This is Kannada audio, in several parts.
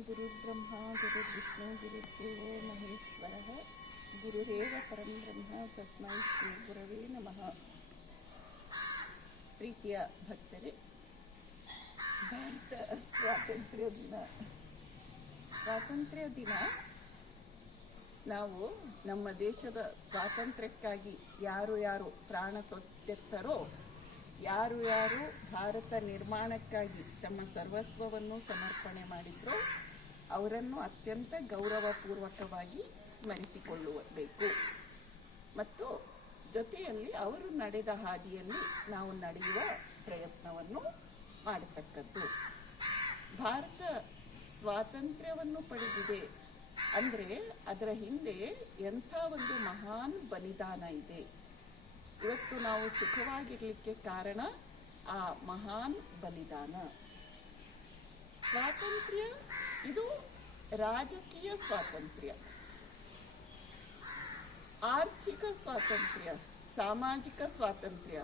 गुरुर्ब्रह्मा गुरुर्विष्णु गुरुर्देवो महेश्वरः गुरुरेव परं ಬ್ರಹ್ಮ ತಸ್ಮೈ ಶ್ರೀ ಗುರವೇ ನಮಃ ಪ್ರೀತಿಯ ಭಕ್ತರೇ ಭಾರತ ಸ್ವಾತಂತ್ರ್ಯ ದಿನ ಸ್ವಾತಂತ್ರ್ಯ ದಿನ ನಾವು ನಮ್ಮ ದೇಶದ ಸ್ವಾತಂತ್ರ್ಯಕ್ಕಾಗಿ ಯಾರು ಯಾರು ಪ್ರಾಣ ತೊತ್ತೆತ್ತರೋ ಯಾರು ಯಾರು ಭಾರತ ನಿರ್ಮಾಣಕ್ಕಾಗಿ ತಮ್ಮ ಸರ್ವಸ್ವವನ್ನು ಸಮರ್ಪಣೆ ಮಾಡಿದ್ರೋ ಅವರನ್ನು ಅತ್ಯಂತ ಗೌರವಪೂರ್ವಕವಾಗಿ ಸ್ಮರಿಸಿಕೊಳ್ಳಬೇಕು. ಮತ್ತು ಜೊತೆಯಲ್ಲಿ ಅವರು ನಡೆದ ಹಾದಿಯಲ್ಲಿ ನಾವು ನಡೆಯುವ ಪ್ರಯತ್ನವನ್ನು ಮಾಡತಕ್ಕದ್ದು. ಭಾರತ ಸ್ವಾತಂತ್ರ್ಯವನ್ನು ಪಡೆದಿದೆ ಅಂದರೆ ಅದರ ಹಿಂದೆ ಎಂಥ ಒಂದು ಮಹಾನ್ ಬಲಿದಾನ ಇದೆ. ಇವತ್ತು ನಾವು ಸುಖವಾಗಿರಲಿಕ್ಕೆ ಕಾರಣ ಆ ಮಹಾನ್ ಬಲಿದಾನ. ಸ್ವಾತಂತ್ರ್ಯ ಇದು ರಾಜಕೀಯ ಸ್ವಾತಂತ್ರ್ಯ. ಆರ್ಥಿಕ ಸ್ವಾತಂತ್ರ್ಯ, ಸಾಮಾಜಿಕ ಸ್ವಾತಂತ್ರ್ಯ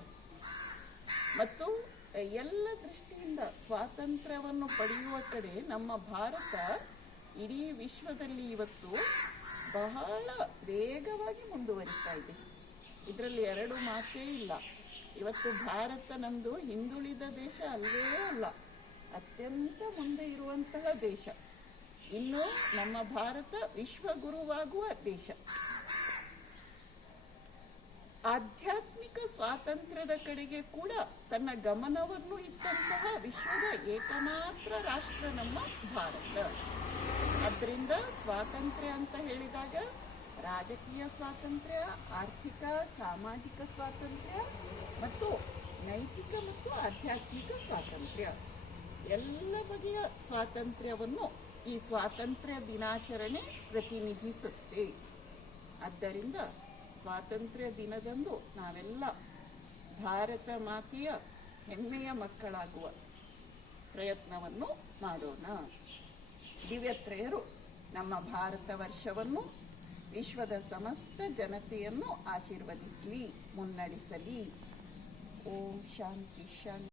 ಮತ್ತು ಎಲ್ಲ ದೃಷ್ಟಿಯಿಂದ ಸ್ವಾತಂತ್ರ್ಯವನ್ನು ಪಡೆಯುವ ಕಡೆ ನಮ್ಮ ಭಾರತ ಇಡೀ ವಿಶ್ವದಲ್ಲಿ ಇವತ್ತು ಬಹಳ ವೇಗವಾಗಿ ಮುಂದುವರಿತಾ ಇದೆ. ಇದರಲ್ಲಿ ಎರಡು ಮಾತೇ ಇಲ್ಲ. ಇವತ್ತು ಭಾರತ ನಮ್ಮದು ಹಿಂದುಳಿದ ದೇಶ ಅಲ್ಲವೇ ಅಲ್ಲ, ಅತ್ಯಂತ ಮುಂದೆ ಇರುವಂತಹ ದೇಶ. ಇನ್ನು ನಮ್ಮ ಭಾರತ ವಿಶ್ವಗುರುವಾಗುವ ದೇಶ. ಆಧ್ಯಾತ್ಮಿಕ ಸ್ವಾತಂತ್ರ್ಯದ ಕಡೆಗೆ ಕೂಡ ತನ್ನ ಗಮನವನ್ನು ಇಟ್ಟಂತಹ ವಿಶ್ವದ ಏಕಮಾತ್ರ ರಾಷ್ಟ್ರ ನಮ್ಮ ಭಾರತ. ಅದರಿಂದ ಸ್ವಾತಂತ್ರ್ಯ ಅಂತ ಹೇಳಿದಾಗ ರಾಜಕೀಯ ಸ್ವಾತಂತ್ರ್ಯ, ಆರ್ಥಿಕ, ಸಾಮಾಜಿಕ ಸ್ವಾತಂತ್ರ್ಯ ಮತ್ತು ನೈತಿಕ ಮತ್ತು ಆಧ್ಯಾತ್ಮಿಕ ಸ್ವಾತಂತ್ರ್ಯ. ಎಲ್ಲ ಬಗೆಯ ಸ್ವಾತಂತ್ರ್ಯವನ್ನು ಈ ಸ್ವಾತಂತ್ರ್ಯ ದಿನಾಚರಣೆ ಪ್ರತಿನಿಧಿಸುತ್ತೆ. ಆದ್ದರಿಂದ ಸ್ವಾತಂತ್ರ್ಯ ದಿನದಂದು ನಾವೆಲ್ಲ ಭಾರತ ಮಾತೆಯ ಹೆಮ್ಮೆಯ ಮಕ್ಕಳಾಗುವ ಪ್ರಯತ್ನವನ್ನು ಮಾಡೋಣ. ದಿವ್ಯತ್ರಯರು, ನಮ್ಮ ಭಾರತ ವರ್ಷವನ್ನು, ವಿಶ್ವದ ಸಮಸ್ತ ಜನತೆಯನ್ನು ಆಶೀರ್ವದಿಸಲಿ, ಮುನ್ನಡೆಸಲಿ. ಓಂ ಶಾಂತಿ ಶಾಂತಿ.